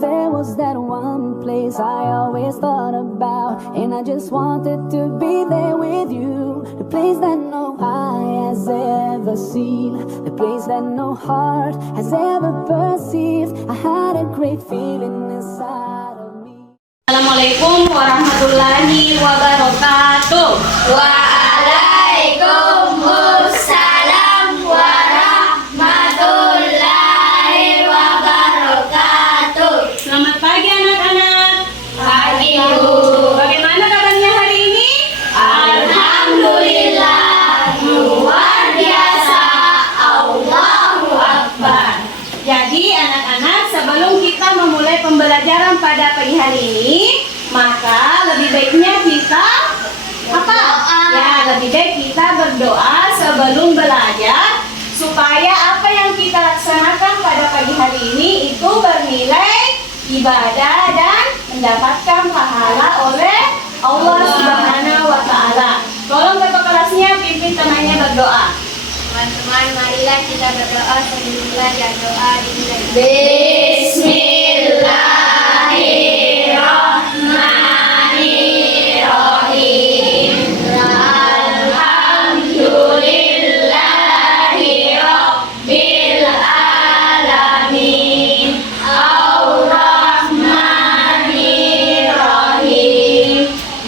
there was that one place I always thought about, and I just wanted to be there with you. The place that no eye has ever seen, the place that no heart has ever perceived. I had a great feeling inside of me. Assalamualaikum warahmatullahi wabarakatuh. Waalaikumsalam warahmatullahi wabarakatuh. Selamat pagi anak-anak. Pagi, Bu. Bagaimana kabarnya hari ini? Alhamdulillah, luar biasa. Allahu Akbar. Jadi anak-anak, sebelum kita memulai pembelajaran pada pagi hari ini, maka lebih baiknya kita apa? Ya, lebih baik kita berdoa sebelum belajar supaya apa yang kita laksanakan pada pagi hari ini itu bernilai ibadah dan mendapatkan pahala oleh Allah Subhanahu wa taala. Tolong ketua kelasnya pimpin temannya berdoa. Teman-teman, marilah kita berdoa sebelum belajar. Doa dimulai. Bismillahirrahmanirrahim. Alhamdulillahi rabbil alamin. Ar-Rahmanirrahim.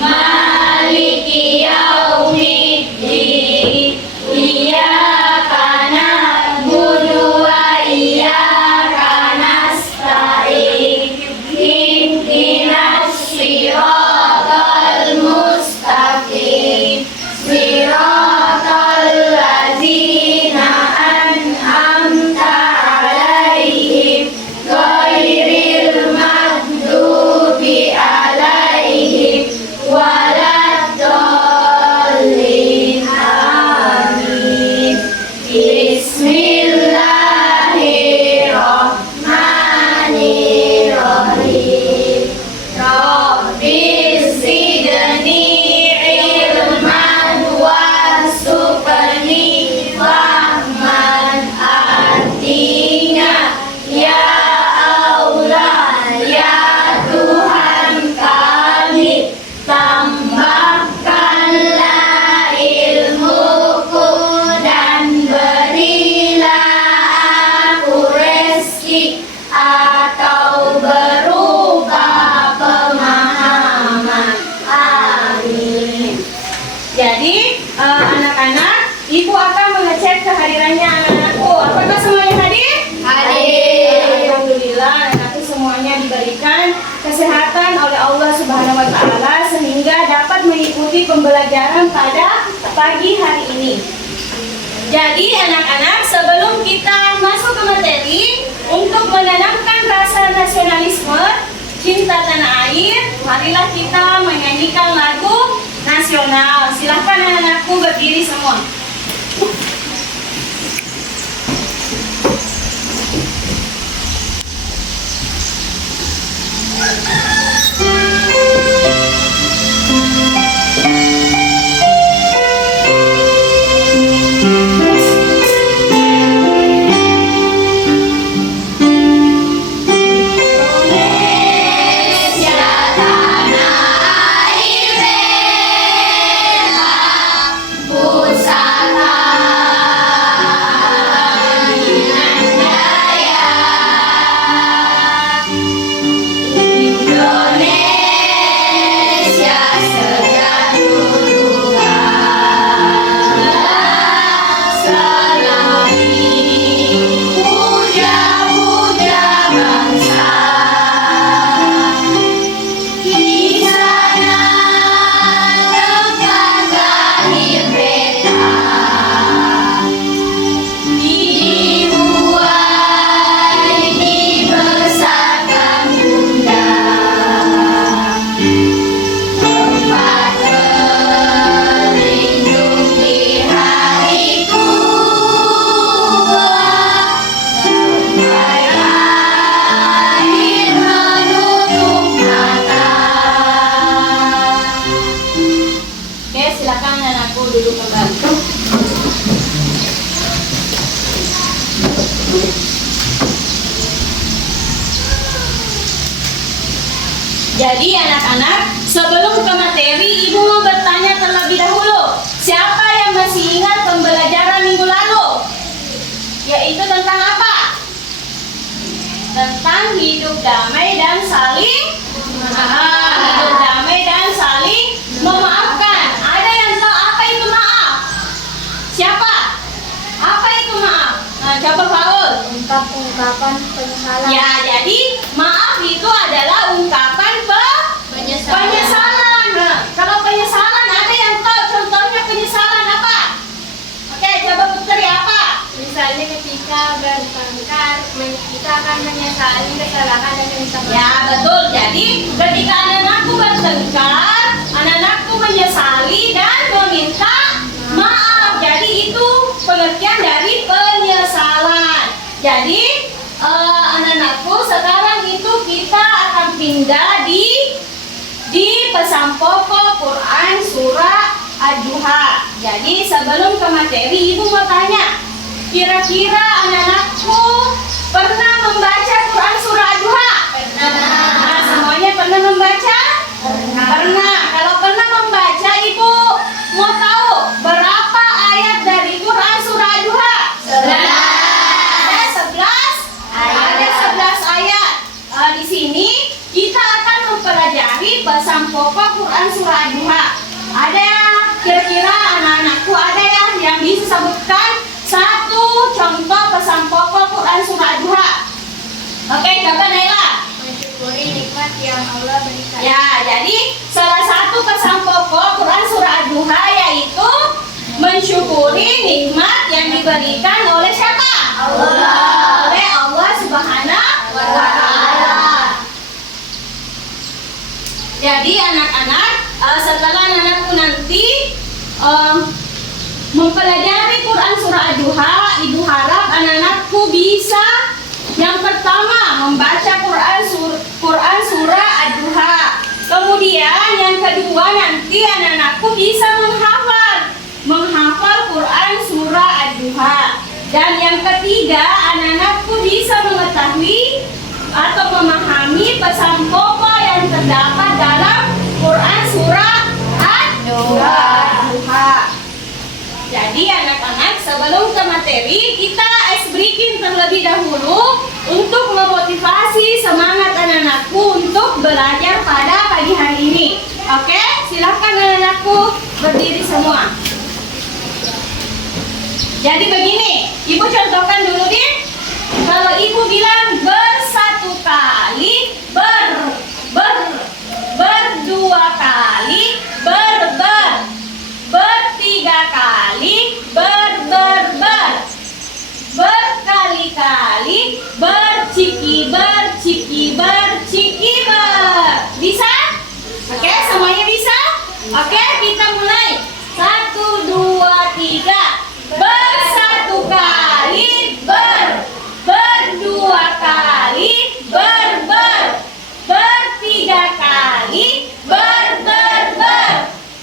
Maliki yaumiddin. Iyyaka na'budu wa iyyaka nasta'in. Ihdinas siratal mustaqim. Siratal ladzina an'amta 'alaihim ghairil maghdubi 'alaihim waladdallin. Amin. Bismillahirrahmanirrahim. Rabbi zidni ilman warzuqni fahman. Artinya, ya Allah, ya Tuhan kami, tambahkanlah ilmuku dan berilah aku rezeki atau berupa pemahaman. Amin. Jadi anak-anak, ibu akan mengecek kehadirannya anak-anakku. Apakah semuanya hadir? Hadir. Alhamdulillah, anak-anakku semuanya diberikan kesehatan oleh Allah Subhanahu wa taala sehingga dapat mengikuti pembelajaran pada pagi hari ini. Jadi anak-anak, sebelum kita masuk ke materi untuk menanamkan rasa nasionalisme, cinta tanah air, marilah kita menyanyikan lagu nasional. Silahkan anak-anakku berdiri semua. Indonesia tanah air bela, pusat Jadi anak-anak, sebelum ke materi, Ibu mau bertanya terlebih dahulu. Siapa yang masih ingat pembelajaran minggu lalu? Yaitu tentang apa? Tentang hidup damai dan saling hidup damai dan saling memaafkan. Ada yang tahu apa itu maaf? Siapa? Apa itu maaf? Nah, coba Paul. Ungkapan penyesalan. Ya, jadi maaf itu adalah ungkapan penyesalan. Nah, kalau penyesalan ada yang tahu contohnya penyesalan apa? Oke, coba Putri apa? Misalnya ketika bertengkar, kita akan menyesali kesalahan dan meminta maaf. Ya, betul. Jadi ketika anak-anakku bertengkar, anak-anakku menyesali dan meminta maaf. Jadi itu pengertian dari penyesalan. Jadi anak-anakku sekarang itu kita akan pindah di pesan pokok Quran surah Ad-Duha. Jadi sebelum ke materi, Ibu mau tanya, kira-kira anak-anakku pernah membaca Quran surah Ad-Duha? Pernah. Nah, semuanya pernah membaca? Pernah. Kalau pernah membaca, Ibu mau tahu berapa ayat dari Quran surah Ad-Duha? 11. Ada 11 ayat. Di sini kita akan mempelajari pesan pokok Quran surah Ad-Duha. Ada kira-kira anak-anakku ada yang bisa sebutkan satu contoh pesan pokok Quran surah Ad-Duha? Oke, coba Naila. Mensyukuri nikmat yang Allah berikan. Ya, jadi salah satu pesan pokok Quran surah Ad-Duha yaitu mensyukuri nikmat yang diberikan oleh siapa? Allah. Oleh Allah Subhanahu wa Ta'ala. Jadi anak-anak, setelah anak-anakku nanti mempelajari Quran surah Ad-Duha, Ibu harap anak-anakku bisa yang pertama membaca Quran surah Ad-Duha. Kemudian yang kedua nanti anak-anakku bisa menghafal Quran surah Ad-Duha. Dan yang ketiga anak-anakku bisa mengetahui atau memahami pesan pokok yang terdapat dalam Quran surah Ad-Duha. Jadi anak-anak, sebelum ke materi, kita ice breaking terlebih dahulu untuk memotivasi semangat anak-anakku untuk belajar pada pagi hari ini. Oke, silakan anak-anakku berdiri semua. Jadi begini, Ibu contohkan dulu deh. Kalau Ibu bilang bersatu kali, berdua kali, bertiga kali, berkali-kali, berciki, bisa? Oke, semuanya bisa? Oke, kita mulai. 1, 2, 3. Bersatu kali, berdua kali, bertiga kali,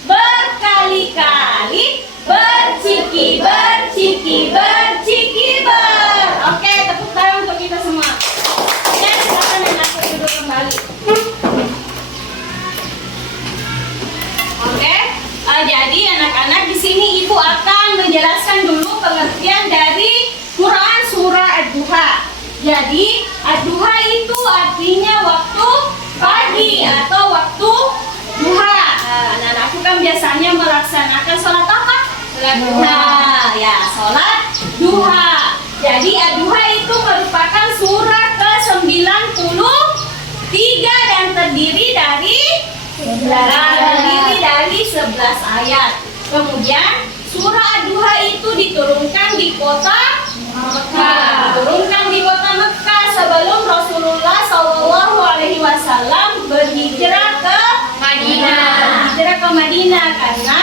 berkali-kali, berciki, Oke, tepuk tangan untuk kita semua. Ya, silakan anak-anak duduk kembali. Oke, jadi anak-anak di sini Ibu akan menjelaskan dulu pengertian dari Quran surah Ad-Duha. Jadi Ad-Duha itu artinya waktu pagi atau waktu duha. Anak-anakku kan biasanya melaksanakan sholat apa? Sholat duha. Ya, sholat duha. Jadi Ad-Duha itu merupakan surah ke-93 dan terdiri dari 11 ayat. Kemudian surah Ad-Duha itu diturunkan di kota Mekah. Sebelum Rasulullah SAW berhijrah ke Madinah. Karena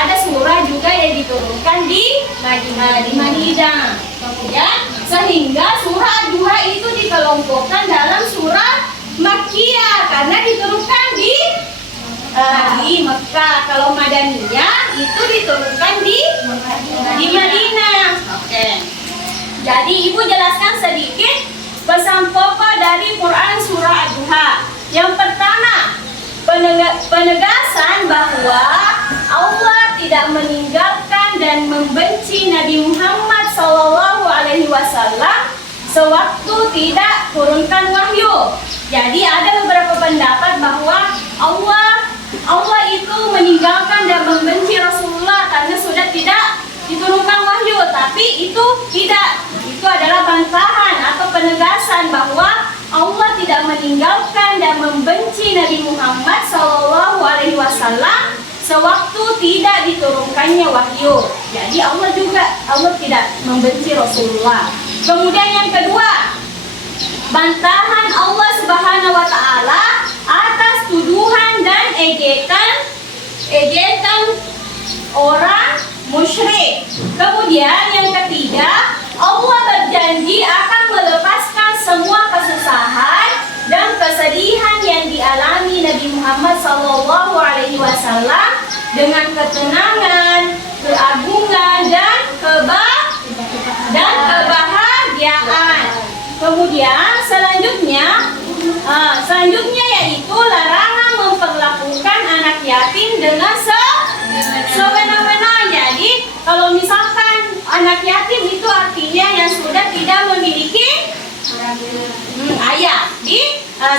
ada surah juga yang diturunkan di Madinah. Kemudian sehingga surah Ad-Duha itu dikelompokkan dalam surah Makkiyah karena diturunkan di Mekah. Kalau Madaniyah itu diturunkan di Madinah. Oke. Jadi Ibu jelaskan sedikit pesan pokok dari Quran surah Ad-Duha. penegasan bahwa Allah tidak meninggalkan dan membenci Nabi Muhammad SAW sewaktu tidak turunkan wahyu. Jadi ada beberapa pendapat bahwa Allah itu meninggalkan dan membenci Rasulullah karena sudah tidak diturunkan wahyu, tapi itu tidak. Itu adalah bantahan atau penegasan bahwa Allah tidak meninggalkan dan membenci Nabi Muhammad SAW sewaktu tidak diturunkannya wahyu. Jadi Allah tidak membenci Rasulullah. Kemudian yang kedua, bantahan Allah Subhanahu wa taala atas tuduhan dan ejekan orang musyrik. Kemudian yang ketiga, Allah berjanji akan melepaskan semua kesusahan dan kesedihan yang dialami Nabi Muhammad SAW dengan ketenangan, keagungan dan kebahagiaan. Kemudian selanjutnya yaitu larangan memperlakukan anak yatim dengan sewenang-wenang. Jadi kalau misalkan anak yatim itu artinya yang sudah tidak memiliki ayah,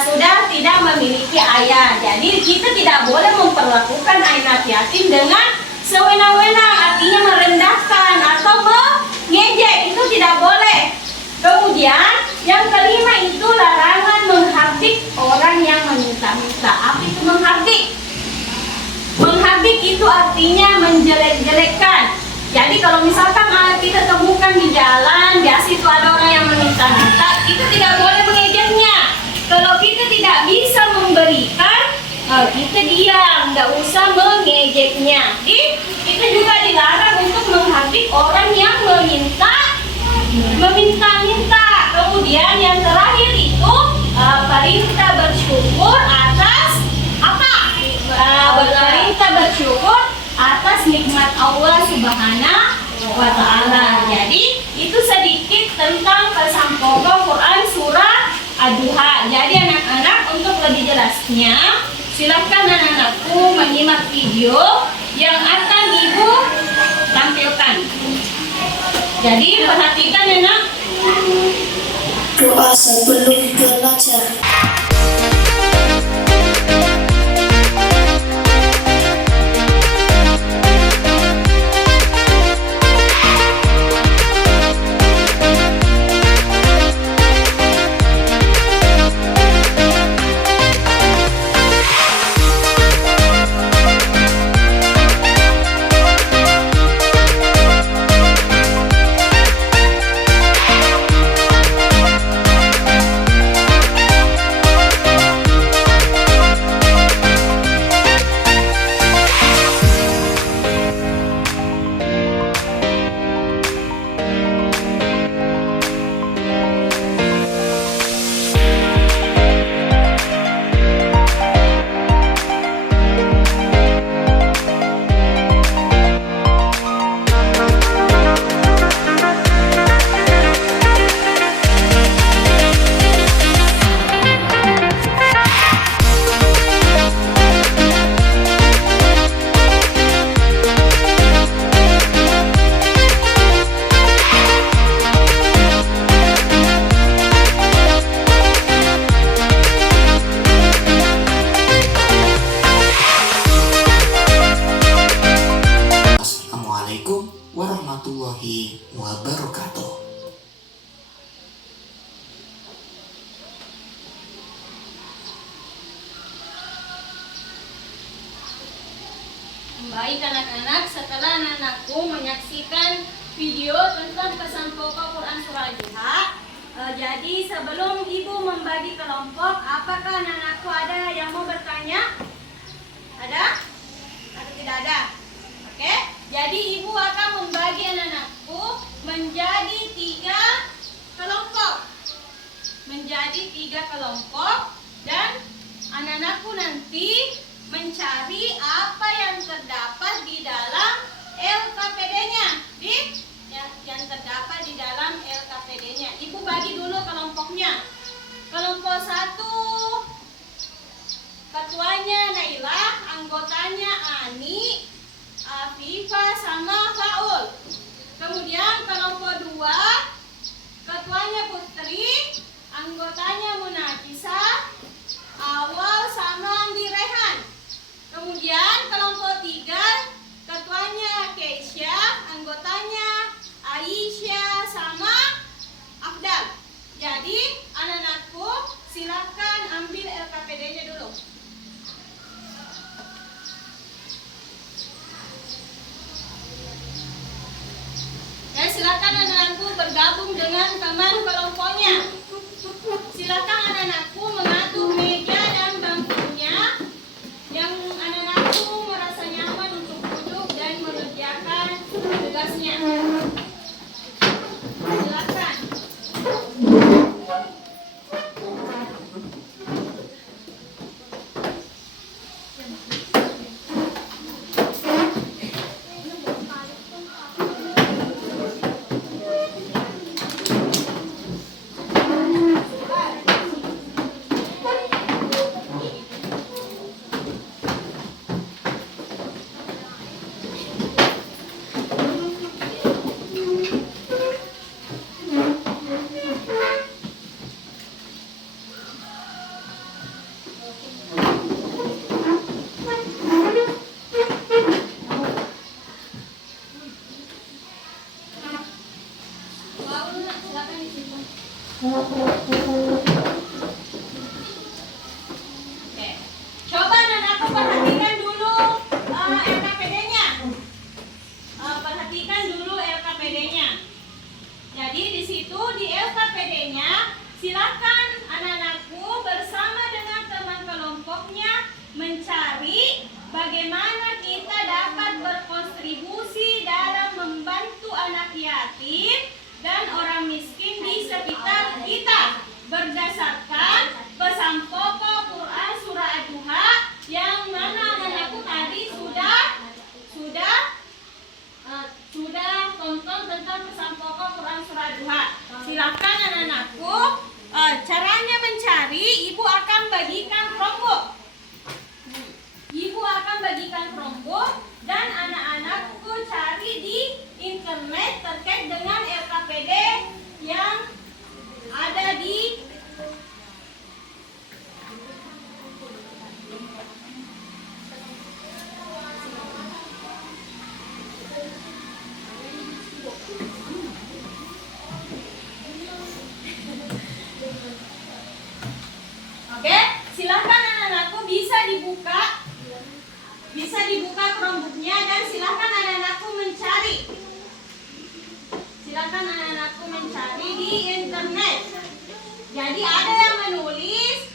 sudah tidak memiliki ayah. Jadi kita tidak boleh memperlakukan anak yatim dengan sewenang-wenang, artinya merendahkan atau mengejek, itu tidak boleh. Kemudian yang kelima itu larangan menghardik orang yang meminta-minta. Apa itu menghardik? Menghardik itu artinya menjelek-jelekkan. Jadi kalau misalkan kita temukan di jalan, di situ ada orang yang meminta-minta, kita tidak boleh mengejeknya. Kalau kita tidak bisa memberikan, kita diam, tidak usah mengejeknya. Kita juga dilarang untuk menghardik orang yang meminta-minta. Kemudian yang terakhir itu perintah bersyukur atas apa? Perintah bersyukur atas nikmat Allah Subhanahu wa taala. Jadi itu sedikit tentang pesan pokok Quran surah Ad-Duha. Jadi anak-anak, untuk lebih jelasnya silakan anak-anakku menyimak video yang akan Ibu tampilkan. Jadi perhatikan anak. Doa sebelum belajar. warahmatullahi wabarakatuh. Baik anak-anak, setelah anak-anakku menyaksikan video tentang pesan pokok Quran surah Ad-Duha, jadi sebelum Ibu membagi kelompok, apakah anak-anakku ada yang mau bertanya? Ada? Atau tidak ada? Oke, jadi Ibu akan membagi anak-anakku menjadi 3 kelompok. Menjadi 3 kelompok, dan anak-anakku nanti mencari apa yang terdapat di dalam LKPD-nya. Yang terdapat di dalam LKPD-nya. Ibu bagi dulu kelompoknya. Kelompok 1, ketuanya Naila. silakan anak-anakku mengatur meja dan bangkunya yang anak-anakku merasa nyaman untuk duduk dan mengerjakan tugasnya. Silakan. Silakan di situ. Oke. Coba anak-anakku perhatikan dulu LKPD-nya. Perhatikan dulu LKPD-nya. Jadi di situ di LKPD-nya silakan anak-anakku bersama dengan teman kelompoknya mencari bagaimana kita dapat berkontribusi dalam membantu anak yatim dan orang miskin di sekitar kita berdasarkan pesan pokok Quran surah Ad-Duha yang mana anak-anakku tadi sudah tonton tentang pesan pokok Quran surah Ad-Duha. Silakan anak-anakku, caranya mencari, ibu akan bagikan kelompok. Ibu akan bagikan kelompok dan anak-anakku cari di internet terkait dengan LKPD yang ada di Oke, silakan anak-anakku bisa dibuka Chromebook-nya dan silakan anak-anakku mencari. Silakan anak-anakku mencari di internet. Jadi ada yang menulis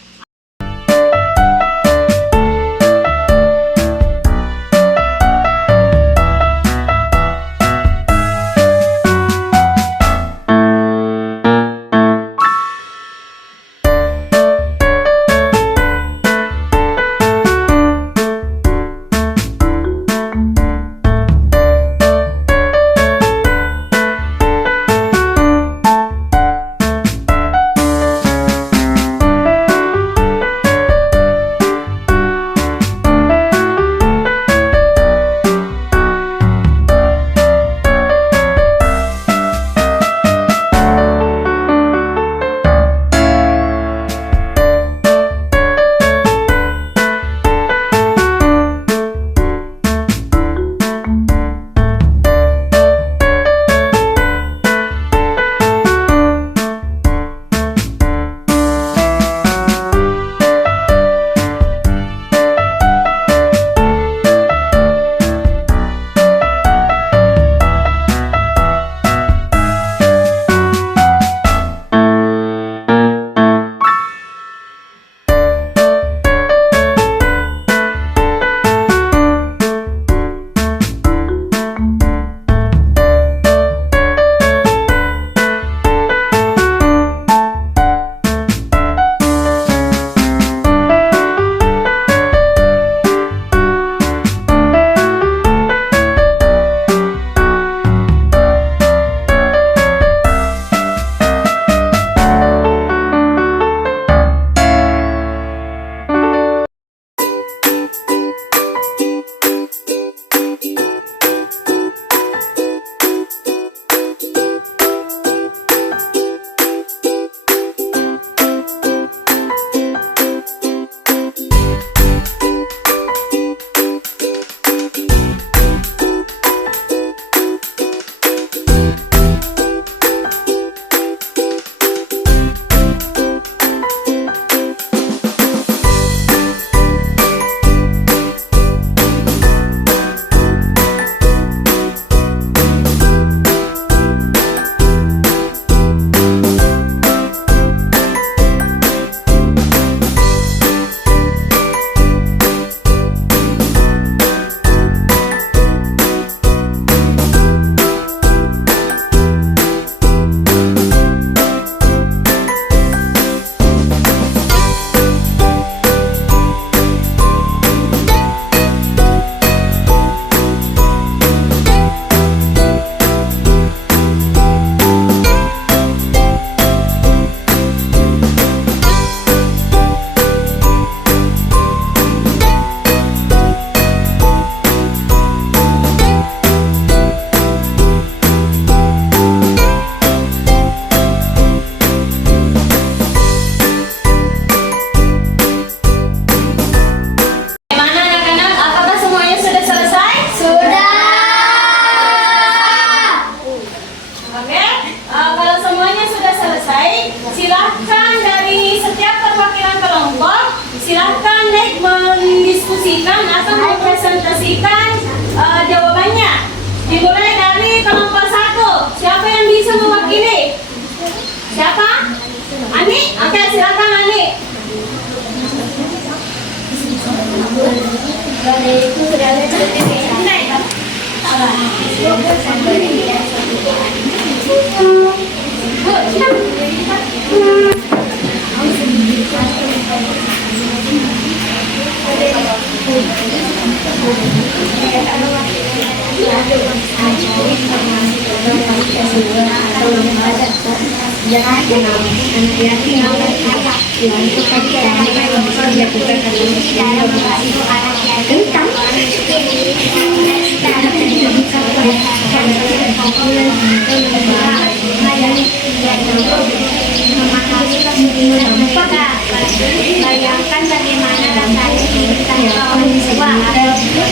Bayangkan bagaimana rasanya hidup tanpa orang tua.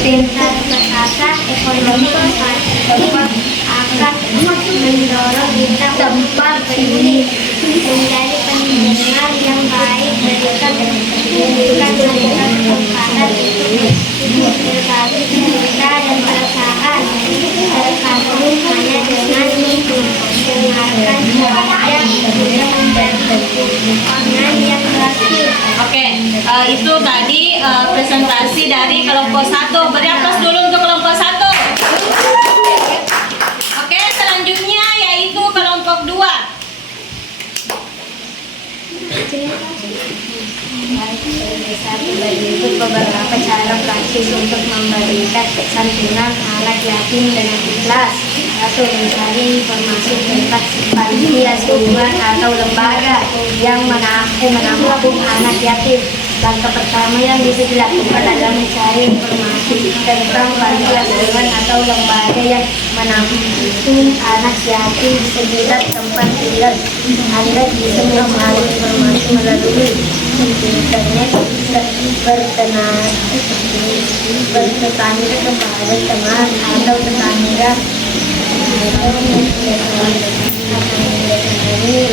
Tingkat berkata ekonomi akan mendorong kita untuk peduli menjadi pendengar yang baik, berikan mereka kesempatan untuk berbagi cerita dan perasaan, terkagum hanya dengan mendengarkan saja sudah menjadi orang yang berhasil. Oke, itu tadi presentasi dari kelompok 1. Beri aplaus dulu untuk kelompok 1. Oke, selanjutnya yaitu kelompok 2. Berikut beberapa cara praktis untuk memberikan santunan anak yatim dengan ikhlas. 1. Mencari informasi tentang panti asuhan atau lembaga yang menampung anak yatim. Langkah pertama yang bisa dilakukan adalah mencari informasi tentang panti asuhan atau lembaga yang menampung anak yatim di sekitar tempat tinggal. Anda bisa mencari informasi melalui internet, bertetangga kepada teman atau tetangga,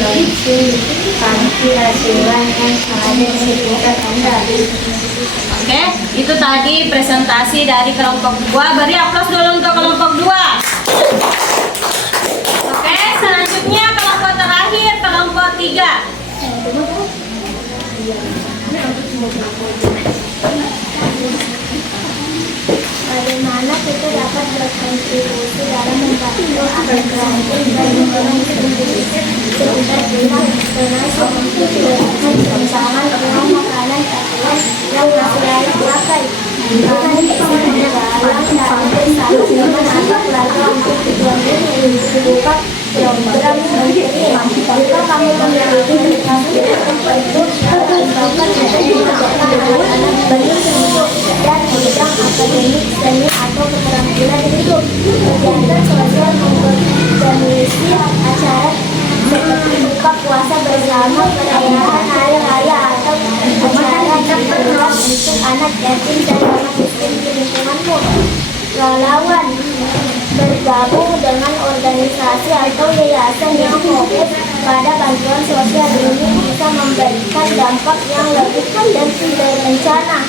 langsung panti asuhan yang ada di sekitar Anda. Oke, itu tadi presentasi dari kelompok 2. Beri aplaus dulu untuk kelompok 2. Oke, selanjutnya kelompok terakhir, kelompok 3. Bagaimana kita dapat berkontribusi dalam membantu agar kreatif dan mendorong sekitar kita dengan perencanaan uang makanan pakaian yang masih layak pakai. Kami dalam dana bersama teman atau keluarga untuk tujuan ini dibuka program menteri. Jika kami memiliki aplikasi untuk mengembangkan anak-anak berbentuk dan bidang akademik, seni atau keterampilan hidup. Kegiatan sosial mengisi acara seperti buka puasa bersama, perayaan hari raya atau acara hiburan untuk anak yatim dan anak miskin di lingkunganmu. Relawan bergabung dengan organisasi atau yayasan yang fokus pada bantuan sosial ini bisa memberikan dampak yang lebih dan tidak berencana.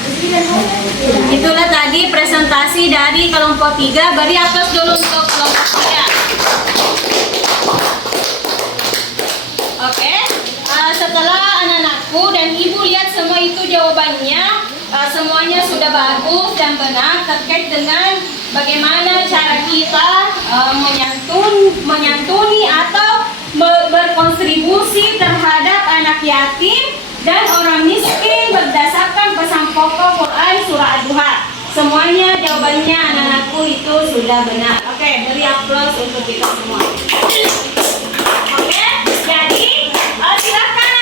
Itulah tadi presentasi dari kelompok 3. Beri aplaus dulu untuk kelompok 3. Oke, setelah anak-anakku dan ibu lihat semua itu jawabannya, semuanya sudah bagus dan benar terkait dengan bagaimana cara kita menyantuni atau berkontribusi terhadap anak yatim dan orang miskin berdasarkan pesan pokok Quran surah Ad-Duha. Semuanya jawabannya anak-anakku itu sudah benar. Oke, beri aplaus untuk kita semua. Oke, jadi silakan.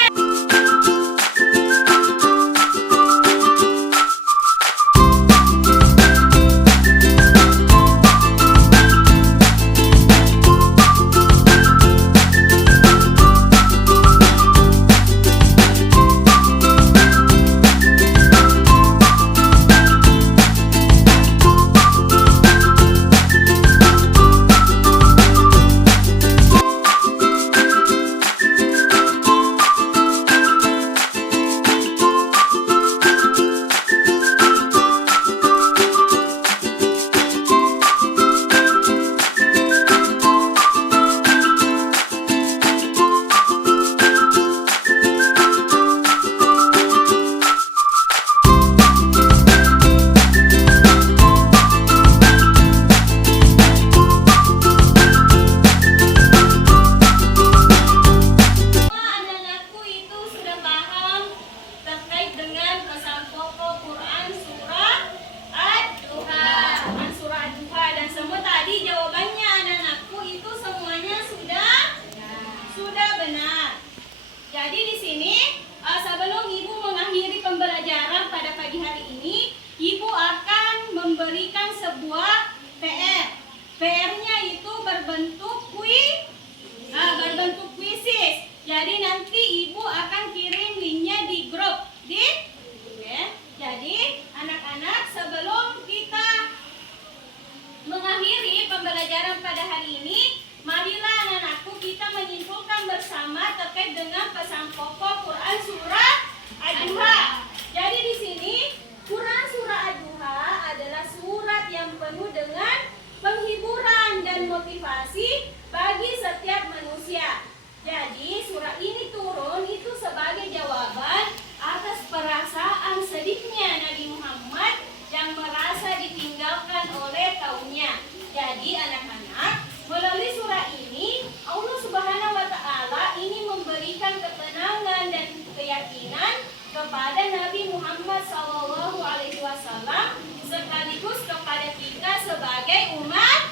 Muhammad SAW sekaligus kepada kita sebagai umat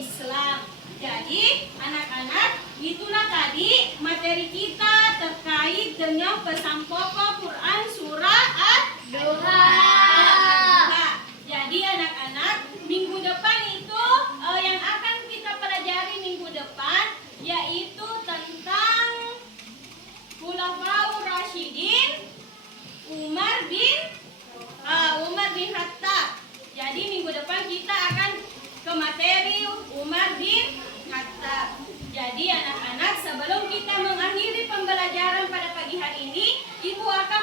Islam. Jadi anak-anak, itulah tadi materi kita terkait dengan pesan pokok Quran surah Ad-Duha. Jadi anak-anak, minggu depan itu yang akan kita pelajari minggu depan yaitu tentang Khulafaur Rasyidin Umar bin Khattab. Jadi minggu depan kita akan ke materi Umar bin Khattab. Jadi anak-anak, sebelum kita mengakhiri pembelajaran pada pagi hari ini, Ibu akan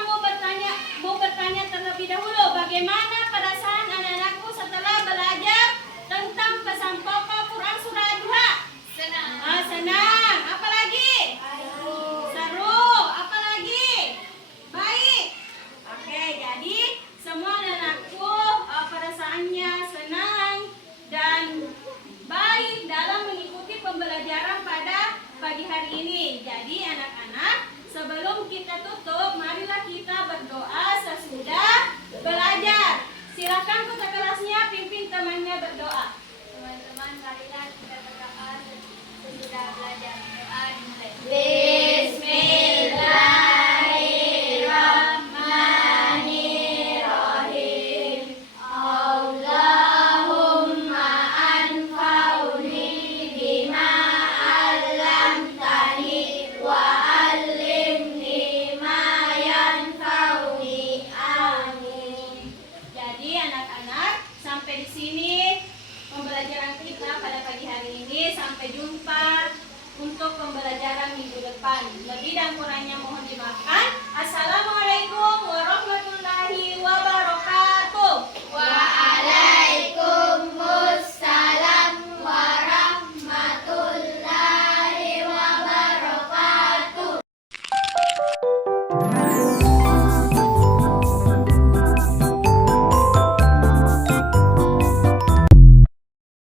mau bertanya terlebih dahulu, bagaimana perasaan anak-anakku setelah belajar tentang pesan pokok Quran surah Ad-Duha? Senang. Senang. Apa lagi? Seru. Apa lagi? Baik. Oke, jadi semua anak-anakku perasaannya senang dan baik dalam mengikuti pembelajaran pada pagi hari ini. Jadi anak-anak, sebelum kita tutup, marilah kita berdoa sesudah belajar. Silakan ketua kelasnya pimpin temannya berdoa. Teman-teman, marilah kita berdoa sesudah belajar. Doa dimulai. Bismillahirrahmanirrahim. Allahumma anfa'ni bima 'allamtani wa 'allimni ma yanfa'uni. Amin. Jadi anak-anak, sampai di sini pembelajaran kita pada pagi hari ini. Sampai jumpa untuk pembelajaran minggu depan. Lebih dan kurangnya mohon dimaafkan. Assalamualaikum warahmatullahi wabarakatuh.